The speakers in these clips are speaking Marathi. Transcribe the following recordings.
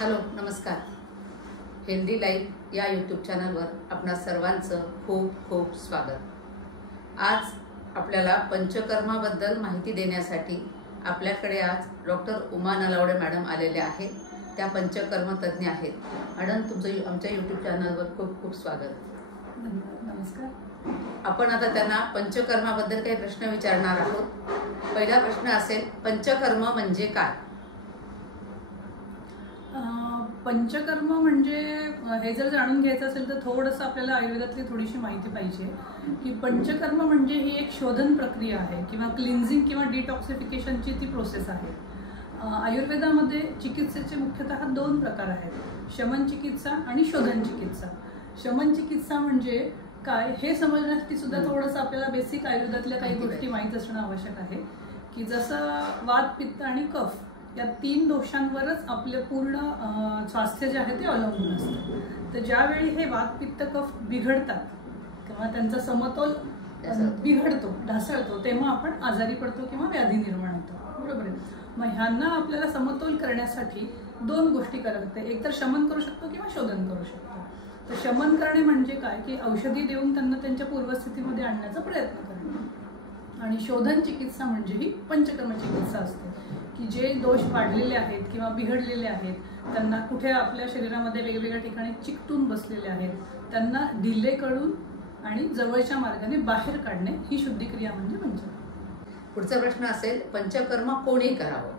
हॅलो नमस्कार. हेल्दी लाईफ या यूट्यूब चॅनलवर आपणा सर्वांचं खूप खूप स्वागत. आज आपल्याला पंचकर्माबद्दल माहिती देण्यासाठी आपल्याकडे आज डॉक्टर उमा नलावडे मॅडम आलेले आहेत. त्या पंचकर्म तज्ञ आहेत. मॅडम तुमचं आमच्या यूट्यूब चॅनलवर खूप खूप स्वागत. नमस्कार. आपण आता त्यांना पंचकर्माबद्दल काही प्रश्न विचारणार आहोत. पहिला प्रश्न असेल, पंचकर्म म्हणजे काय? पंचकर्म म्हणजे हे जर जाणून घ्यायचं असेल तर थोडंसं आपल्याला आयुर्वेदातली थोडीशी माहिती पाहिजे की पंचकर्म म्हणजे ही एक शोधन प्रक्रिया आहे किंवा क्लिन्झिंग किंवा डिटॉक्सिफिकेशनची ती प्रोसेस आहे. आयुर्वेदामध्ये चिकित्सेचे मुख्यतः दोन प्रकार आहेत, शमन चिकित्सा आणि शोधन चिकित्सा. शमन चिकित्सा म्हणजे काय हे समजण्यासाठी सुद्धा थोडंसं आपल्याला बेसिक आयुर्वेदातल्या काही गोष्टी माहीत असणं आवश्यक आहे. की जसं वात, पित्त आणि कफ या तीन दोषांवरच आपले पूर्ण स्वास्थ्य जे आहे ते अवलंबून असतं. तर ज्यावेळी हे वात, पित्त, कफ बिघडतात किंवा त्यांचा समतोल बिघडतो, ढासळतो, तेव्हा आपण आजारी पडतो किंवा व्याधी निर्माण होतो. बरोबर आहे. मग ह्यांना आपल्याला समतोल करण्यासाठी दोन गोष्टी करत आहे. एक तर शमन करू शकतो किंवा शोधन करू शकतो. तर शमन करणे म्हणजे काय की औषधी देऊन त्यांना त्यांच्या पूर्वस्थितीमध्ये आणण्याचा प्रयत्न करणे. आणि शोधन चिकित्सा म्हणजे ही पंचकर्म चिकित्सा असते की जे दोष वाढलेले आहेत किंवा बिघडलेले आहेत, त्यांना कुठे आपल्या शरीरामध्ये वेगवेगळ्या ठिकाणी चिकटून बसलेले आहेत, त्यांना ढिले करून आणि जवळच्या मार्गाने बाहेर काढणे ही शुद्धिक्रिया म्हणजे पंचकर्म. पुढचा प्रश्न असेल, पंचकर्म कोणी करावं?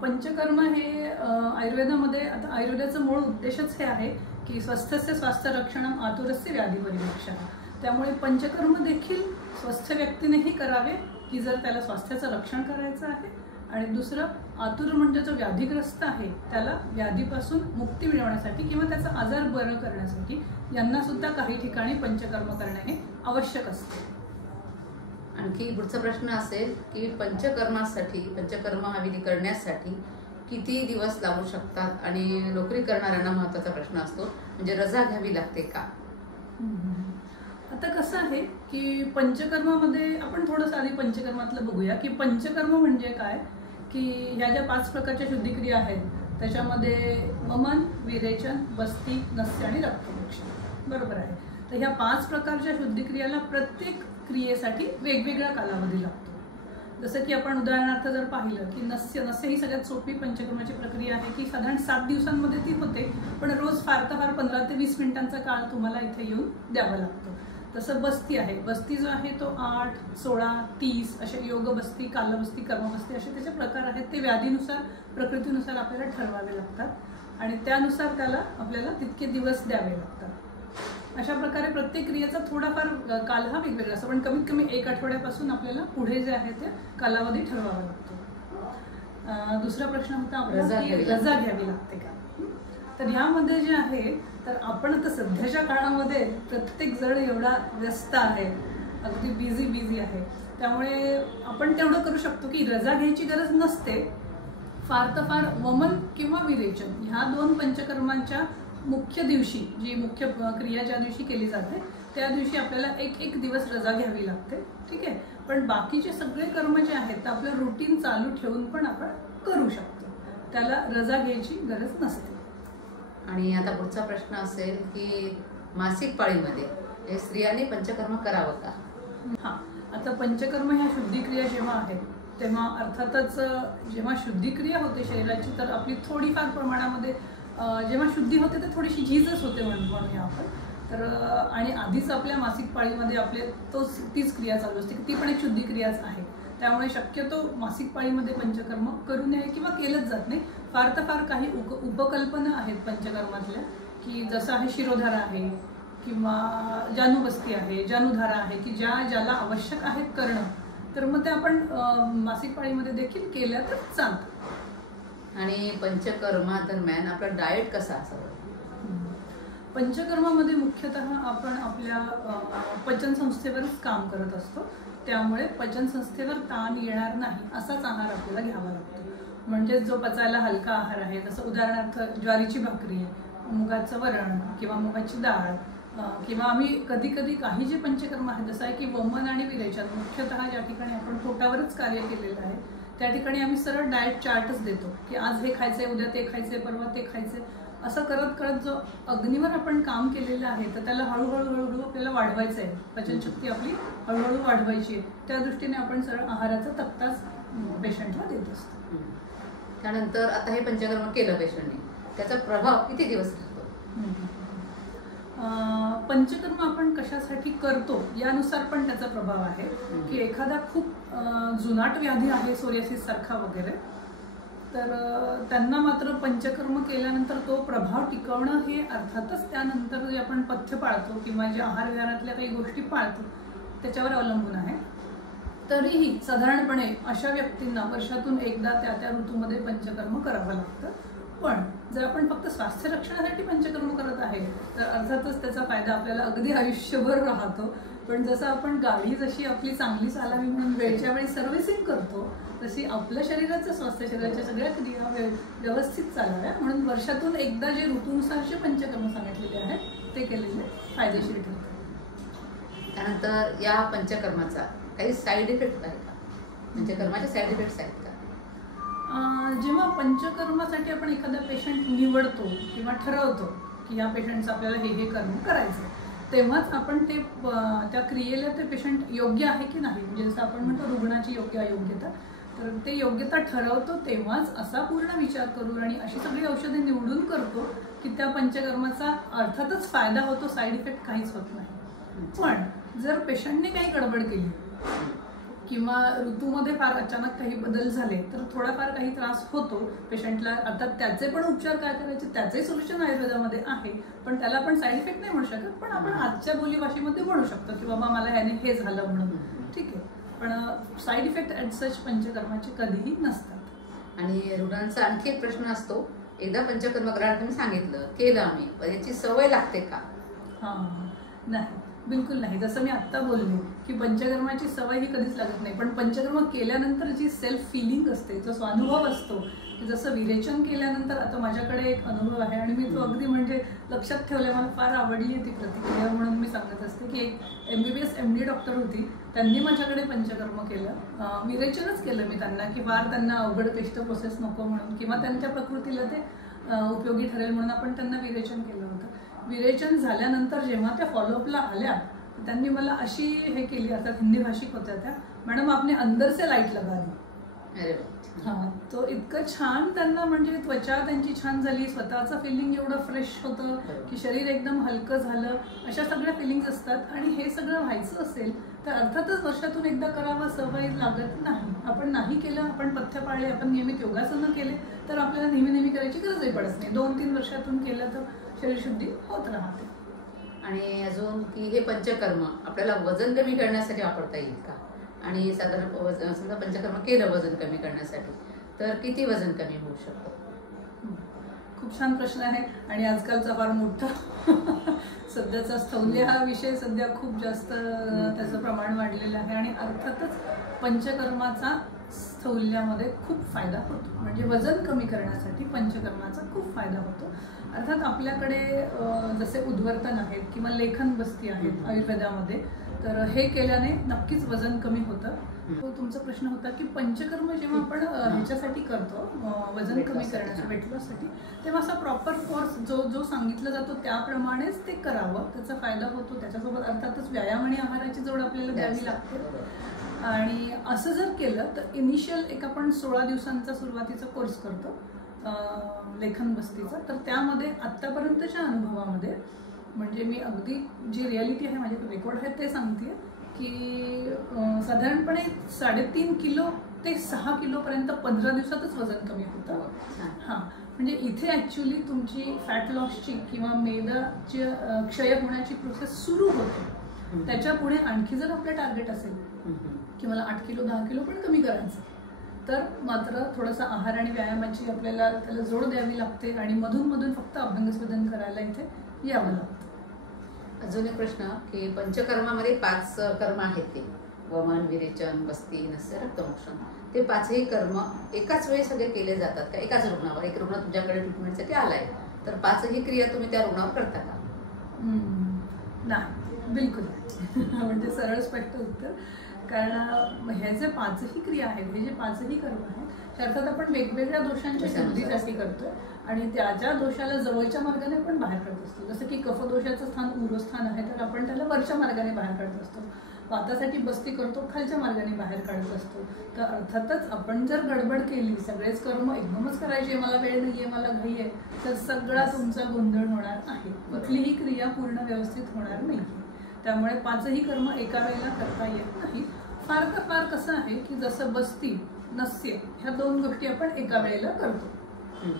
पंचकर्म हे आयुर्वेदामध्ये, आता आयुर्वेदाचं मूळ उद्देशच हे आहे की स्वस्थस्य स्वास्थ्य रक्षणम आतुरस्य व्याधी परिरक्षण. त्यामुळे पंचकर्म देखील स्वस्थ व्यक्तीनेही करावे की जर त्याला स्वास्थ्याचं रक्षण करायचं आहे, आणि दुसरं आतुर म्हणजे जो व्याधीग्रस्त आहे त्याला व्याधीपासून मुक्ती मिळवण्यासाठी किंवा त्याचा आजार बरं करण्यासाठी यांना सुद्धा काही ठिकाणी पंचकर्म करणे हे आवश्यक असते. आणखी पुढचा प्रश्न असेल की पंचकर्मासाठी, पंचकर्म हा विधी करण्यासाठी किती दिवस लागू शकतात आणि नोकरी करणाऱ्यांना महत्त्वाचा प्रश्न असतो, म्हणजे रजा घ्यावी लागते का? आता कसं आहे की पंचकर्मामध्ये आपण थोडंसं आधी पंचकर्मातलं बघूया की पंचकर्म म्हणजे काय. की ह्या ज्या 5 प्रकारच्या शुद्धिक्रिया आहेत त्याच्यामध्ये वमन, विरेचन, बस्ती, नस्य आणि रक्तमोक्षण. बरोबर आहे. तर ह्या 5 प्रकारच्या शुद्धिक्रियाला प्रत्येक क्रियेसाठी वेगवेगळा कालावधी लागतो. जसं की आपण उदाहरणार्थ जर पाहिलं की नस्य ही सगळ्यात सोपी पंचकर्माची प्रक्रिया आहे की साधारण 7 दिवसांमध्ये ती होते, पण रोज फार तर फार 15 ते 20 मिनिटांचा काळ तुम्हाला इथे येऊन द्यावा लागतो. तसं बस्ती आहे. बस्ती जो आहे तो 8, 16, 30 असे योग बस्ती, कालबस्ती, कर्मबस्ती असे त्याचे प्रकार आहेत. ते व्याधीनुसार, प्रकृतीनुसार आपल्याला ठरवावे लागतात आणि त्यानुसार त्याला आपल्याला तितके दिवस द्यावे लागतात. अशा प्रकारे प्रत्येक क्रियेचा थोडाफार काल हा वेगवेगळा असतो, पण कमीत कमी 1 आठवड्यापासून आपल्याला पुढे जे आहे ते कालावधी ठरवावा लागतो. दुसरा प्रश्न होता आपल्याला की रजा घ्यावी लागते का. तर ह्यामध्ये जे आहे तर आपण आता सध्याच्या काळामध्ये प्रत्येक जण एवढा व्यस्त आहे, अगदी बिझी आहे, त्यामुळे आपण तेवढं करू शकतो की रजा घ्यायची गरज नसते. फार तर फार वमन किंवा विरेचन ह्या 2 पंचकर्मांच्या मुख्य दिवशी, जी मुख्य क्रिया ज्या दिवशी केली जाते त्या दिवशी आपल्याला एक दिवस रजा घ्यावी लागते. ठीक आहे. पण बाकीचे सगळे कर्म जे आहेत तर आपलं रुटीन चालू ठेवून पण आपण करू शकतो, त्याला रजा घ्यायची गरज नसते. आणि आता पुढचा प्रश्न असेल की मासिक पाळीमध्ये स्त्रियांनी पंचकर्म करावं का? हां, आता पंचकर्म ह्या शुद्धिक्रिया जेव्हा आहेत तेव्हा अर्थातच जेव्हा शुद्धिक्रिया होते शरीराची तर आपली थोडीफार प्रमाणामध्ये जेव्हा शुद्धी होते तर थोडीशी झीजच होते म्हणूया आपण. तर आणि आधीच आपल्या मासिक पाळीमध्ये आपले तीच क्रिया चालू असते की ती पण एक शुद्धिक्रियाच आहे. त्यामुळे शक्यतो मासिक पाळीमध्ये पंचकर्म करू नये किंवा केलंच जात नाही. फार तर फार काही उपकल्पना आहेत पंचकर्मातल्या की जसं आहे शिरोधारा आहे किंवा जानुबस्ती आहे, जानुधारा आहे की ज्याला आवश्यक आहेत करणं, तर मग ते आपण मासिक पाळीमध्ये देखील केल्या तर चालतं. आणि पंचकर्मादरम्यान आपला डाएट कसा असावा? पंचकर्मामध्ये मुख्यतः आपण आपल्या पचनसंस्थेवरच काम करत असतो, त्यामुळे पचनसंस्थेवर ताण येणार नाही असाच आहार आपल्याला घ्यावा लागतो. म्हणजे जो पचायला हलका आहार आहे, जसं उदाहरणार्थ ज्वारीची भाकरी, मुगाचं वरण किंवा मुगाची डाळ, किंवा आम्ही कधी कधी काही जे पंचकर्म आहेत जसं आहे की वमन आणि विरेचन मुख्यतः ज्या ठिकाणी आपण पोटावरच कार्य केलेलं आहे त्या ठिकाणी आम्ही सरळ डाएट चार्टच देतो की आज हे खायचंय, उद्या ते खायचंय, परवा ते खायचंय. असं करत करत जो अग्नीवर आपण काम केलेलं आहे तर त्याला हळूहळू आपल्याला वाढवायचं आहे. पचनशक्ती आपली हळूहळू वाढवायची आहे. त्या दृष्टीने आपण सरळ आहाराचा तक्ताच पेशंटला देत असतो. त्यानंतर आता हे पंचकर्म केलं पेशंटने, त्याचा प्रभाव किती दिवस राहतो? पंचकर्म आपण कशासाठी करतो यानुसार पण त्याचा प्रभाव आहे. की एखादा खूप जुनाट व्याधी आहे, सोरियासिस सारखा वगैरे, तर त्यांना मात्र पंचकर्म केल्यानंतर तो प्रभाव टिकवणं हे अर्थातच त्यानंतर जे आपण पथ्य पाळतो किंवा जे आहार विहारातल्या काही गोष्टी पाळतो त्याच्यावर अवलंबून आहे. तरीही साधारणपणे अशा व्यक्तींना वर्षातून एकदा त्या त्या ऋतूमध्ये पंचकर्म करावं लागतं. पण जर आपण फक्त स्वास्थ्य रक्षणासाठी पंचकर्म करत आहे तर अर्थातच त्याचा फायदा आपल्याला अगदी आयुष्यभर राहतो. पण जसं आपण गाडी जशी आपली चांगली चालावी म्हणून वेळच्या वेळी सर्व्हिसिंग करतो तशी आपल्या शरीराचं, स्वास्थ्य शरीराच्या सगळ्या क्रिया व्यवस्थित चालाव्या म्हणून वर्षातून एकदा जे ऋतूनुसार जे पंचकर्म सांगितलेले आहेत ते केलेले फायदेशीर ठरतात. त्यानंतर या पंचकर्माचा काही साईड इफेक्ट आहे का? पंचकर्माचे साईड इफेक्ट्स आहेत का? जेव्हा पंचकर्मासाठी आपण एखादा पेशंट निवडतो किंवा ठरवतो की या पेशंटचं आपल्याला हे कर्म करायचं, तेव्हाच आपण ते त्या क्रियेला ते पेशंट योग्य आहे की नाही, म्हणजे जसं आपण म्हणतो रुग्णाची योग्य अयोग्यता, तर ते योग्यता ठरवतो तेव्हाच असा पूर्ण विचार करून आणि अशी सगळी औषधे निवडून करतो की त्या पंचकर्माचा अर्थातच फायदा होतो, साईड इफेक्ट काहीच होत नाही. पण जर पेशंटने काही गडबड केली किंवा ऋतूमध्ये फार अचानक काही बदल झाले तर थोडाफार काही त्रास होतो पेशंटला. अर्थात त्याचे पण उपचार काय करायचे त्याचे सोल्युशन आयुर्वेदामध्ये आहे, पण त्याला आपण साईड इफेक्ट नाही म्हणू शकत. पण आपण आजच्या बोलीभाषेमध्ये म्हणू शकतो की बाबा मला ह्याने हे झालं म्हणून, ठीक आहे. पण साईड इफेक्ट ॲट सच पंचकर्माचे कधीही नसतात. आणि रुग्णांचा आणखी एक प्रश्न असतो, एकदा पंचकर्म करायला तुम्ही सांगितलं, केलं आम्ही, पण याची सवय लागते का? नाही, बिलकुल नाही. जसं मी आत्ता बोलले की पंचकर्माची सवय ही कधीच लागत नाही, पण पंचकर्म केल्यानंतर जी सेल्फ फिलिंग असते, जो स्वानुभव असतो, की जसं विरेचन केल्यानंतर आता माझ्याकडे एक अनुभव आहे आणि मी तो अगदी म्हणजे लक्षात ठेवला, मला फार आवडली ती प्रतिक्रिया म्हणून मी सांगत असते की एक MBBS MD डॉक्टर होती, त्यांनी माझ्याकडे पंचकर्म केलं. विरेचनच केलं मी त्यांना की फार त्यांना अवघड क्लिष्ट प्रोसेस नको म्हणून किंवा त्यांच्या प्रकृतीला ते उपयोगी ठरेल म्हणून आपण त्यांना विरेचन केलं होतं. विरेचन झाल्यानंतर जेव्हा त्या फॉलोअपला आल्या त्यांनी मला अशी हे केली, अर्थात हिंदी भाषिक होत्या त्या, मॅडम आपने अंदर से लाईट लगा दी. अरे हां, तो इतकं छान त्यांना, म्हणजे त्वचा त्यांची छान झाली, स्वतःचं फिलिंग एवढं फ्रेश होतं की शरीर एकदम हलकं झालं, अशा सगळ्या फिलिंग्स असतात. आणि हे सगळं व्हायचं असेल तर अर्थातच वर्षातून एकदा करावं, सवय लागत नाही. आपण नाही केलं, आपण पथ्य पाळले, आपण नियमित योगासनं केले तर आपल्याला नेहमी करायची गरजही पडत नाही. 2-3 वर्षातून केलं तर शरीरशुद्धी होत राहते. आणि अजून की हे पंचकर्म आपल्याला वजन कमी करण्यासाठी वापरता येईल का? आणि साधारण समजा पंचकर्म केलं वजन कमी करण्यासाठी तर किती वजन कमी होऊ शकतं? खूप छान प्रश्न आहे आणि आजकालचा फार मोठा सध्याचा स्थौल्य हा विषय सध्या खूप जास्त त्याचं प्रमाण वाढलेलं आहे. आणि अर्थातच पंचकर्माचा स्थौल्यामध्ये खूप फायदा होतो, म्हणजे वजन कमी करण्यासाठी पंचकर्माचा खूप फायदा होतो. अर्थात आपल्याकडे जसे उद्वर्तन आहेत किंवा लेखन बस्ती आहेत आयुर्वेदामध्ये, तर हे केल्याने नक्कीच वजन कमी होतं. तो तुमचा प्रश्न होता की पंचकर्म जेव्हा आपण ह्याच्यासाठी करतो वजन कमी करण्यासाठी, वेट लॉससाठी, तेव्हा असा प्रॉपर कोर्स जो सांगितला जातो त्याप्रमाणेच ते करावं, त्याचा फायदा होतो. त्याच्यासोबत अर्थातच व्यायाम आणि आहाराची जोड आपल्याला द्यावी लागते. आणि असं जर केलं तर इनिशियल एक आपण 16 दिवसांचा सुरुवातीचा कोर्स करतो लेखन बस्तीचा. तर त्यामध्ये आत्तापर्यंतच्या अनुभवामध्ये, म्हणजे मी अगदी जी रियालिटी आहे, माझे रेकॉर्ड आहे ते सांगते की साधारणपणे 3.5 किलो ते 6 किलोपर्यंत 15 दिवसातच वजन कमी होतं. हां, म्हणजे इथे ॲक्च्युली तुमची फॅट लॉसची किंवा मेदाची क्षय होण्याची प्रोसेस सुरू होते. त्याच्या पुढे आणखी जर आपलं टार्गेट असेल की मला 8 किलो 10 किलो पण कमी करायचं, तर मात्र थोडासा आहार आणि व्यायामाची आपल्याला त्याला जोड द्यावी लागते आणि मधून फक्त अभ्यंगस्वेदन करायला इथे यावं लागतं. अजून एक प्रश्न की पंचकर्मामध्ये 5 कर्म आहेत, ते वमन, विरेचन, बस्ती, नस्य, रक्तमोक्षण, ते 5ही कर्म एकाच वेळी सगळे केले जातात का? एकाच रुग्णावर, एक रुग्ण तुमच्याकडे ट्रीटमेंटसाठी आलाय तर 5ही क्रिया तुम्ही त्या रुग्णावर करता का? नाही, बिलकुल म्हणजे सरळ स्पष्ट उत्तर. कारण हे जे पाचही क्रिया आहेत, हे जे पाचही कर्म आहेत ते अर्थात आपण वेगवेगळ्या दोषांच्या शुद्धीसाठी करतोय आणि त्या दोषाला जवळच्या मार्गाने आपण बाहेर काढत असतो. जसं की कफदोषाचं स्थान उर्वस्थान आहे, तर आपण त्याला वरच्या मार्गाने बाहेर काढत असतो. वातासाठी बस्ती करतो, खालच्या मार्गाने बाहेर काढत असतो. तर अर्थातच आपण जर गडबड केली, सगळेच कर्म एकदमच करायचे, मला वेळ नाहीये, मला घाई आहे, तर सगळा तुमचा गोंधळ होणार आहे. कुठलीही क्रिया पूर्ण व्यवस्थित होणार नाही. त्यामुळे पाचही कर्म एका वेळेला करता येत नाही. फार तर फार कसं आहे की जसं बस्ती, नस्य ह्या 2 गोष्टी आपण एका वेळेला करतो.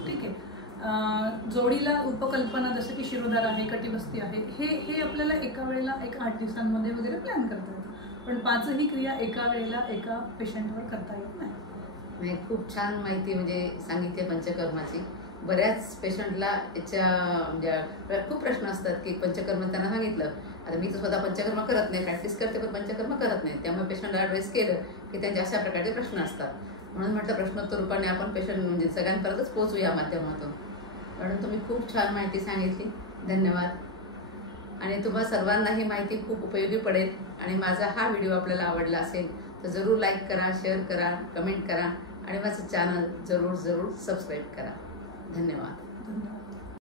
ठीक आहे. जोडीला उपकल्पना जसं की शिरोधार आहे, कटिबस्ती आहे, हे आपल्याला एका वेळेला 8 दिवसांमध्ये वगैरे प्लॅन करता येतं. पण पाचही क्रिया एका वेळेला एका पेशंटवर करता येत नाही. खूप छान माहिती म्हणजे सांगितली पंचकर्माची. बऱ्याच पेशंटला याच्या म्हणजे खूप प्रश्न असतात की पंचकर्म त्यांना सांगितलं. आता मी तर स्वतः पंचकर्म करत नाही, प्रॅक्टिस करते पण पंचकर्म करत नाही. त्यामुळे पेशंटला ॲड्रेस केलं की त्यांचे अशा प्रकारचे प्रश्न असतात. म्हणून म्हटलं प्रश्नोत्तर रूपाने आपण पेशंट म्हणजे सगळ्यांपर्यंतच पोहोचू या माध्यमातून. म्हणून तुम्ही खूप छान माहिती सांगितली. धन्यवाद. आणि तुम्हा सर्वांना ही माहिती खूप उपयोगी पडेल. आणि माझा हा व्हिडिओ आपल्याला आवडला असेल तर जरूर लाईक करा, शेअर करा, कमेंट करा आणि माझं चॅनल जरूर सबस्क्राईब करा. धन्यवाद.